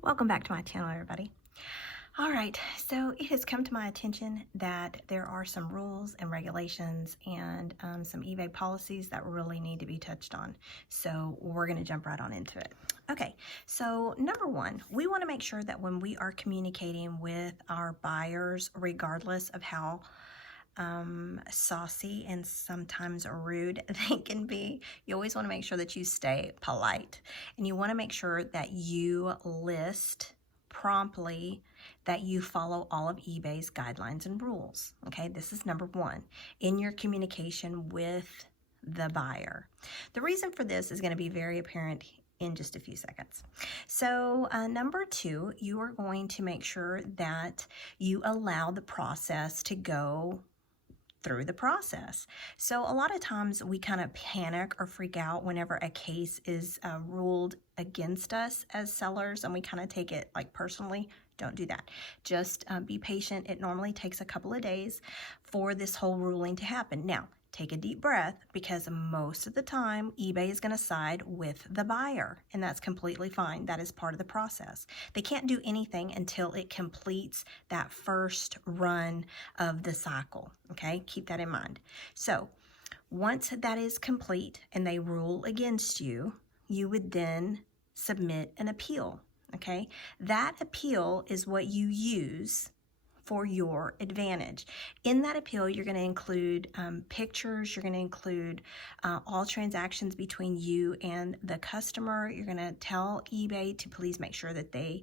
Welcome back to my channel, everybody. All right, so it has come to my attention that there are some rules and regulations and some eBay policies that really need to be touched on. So we're going to jump right on into it. Okay, so number one, we want to make sure that when we are communicating with our buyers, regardless of how saucy and sometimes rude they can be, you always want to make sure that you stay polite, and you want to make sure that you list promptly, that you follow all of eBay's guidelines and rules. Okay, this is number one in your communication with the buyer. The reason for this is going to be very apparent in just a few seconds. So number two, you are going to make sure that you allow the process to go through the process. So a lot of times we kind of panic or freak out whenever a case is ruled against us as sellers, and we kind of take it like personally. Don't do that. Just be patient. It normally takes a couple of days for this whole ruling to happen. Now, take a deep breath, because most of the time eBay is going to side with the buyer, and that's completely fine. That is part of the process. They can't do anything until it completes that first run of the cycle. Okay, keep that in mind. So once that is complete and they rule against you, you would then submit an appeal. Okay, that appeal is what you use for your advantage. In that appeal, you're going to include pictures, you're going to include all transactions between you and the customer. You're going to tell eBay to please make sure that they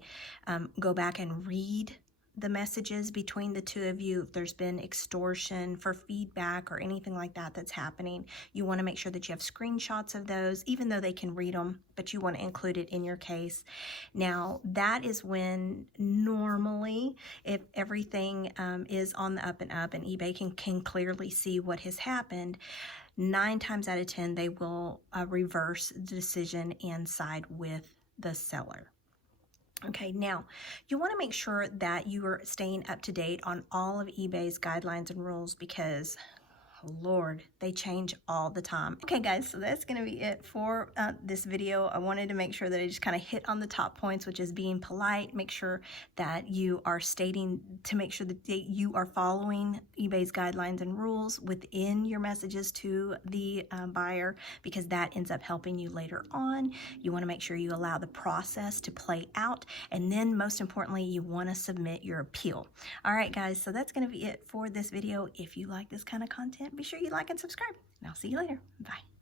go back and read the messages between the two of you. If there's been extortion for feedback or anything like that that's happening, you want to make sure that you have screenshots of those, even though they can read them, but you want to include it in your case. Now, that is when normally, if everything is on the up and up and eBay can clearly see what has happened, 9 times out of 10, they will reverse the decision and side with the seller. Okay, now you want to make sure that you are staying up to date on all of eBay's guidelines and rules, because Lord, they change all the time. Okay guys, so that's going to be it for this video. I wanted to make sure that I just kind of hit on the top points, which is being polite. Make sure that you are stating to make sure that you are following eBay's guidelines and rules within your messages to the buyer, because that ends up helping you later on. You want to make sure you allow the process to play out, and then most importantly, you want to submit your appeal. All right guys, so that's going to be it for this video. If you like this kind of content, be sure you like and subscribe, and I'll see you later. Bye.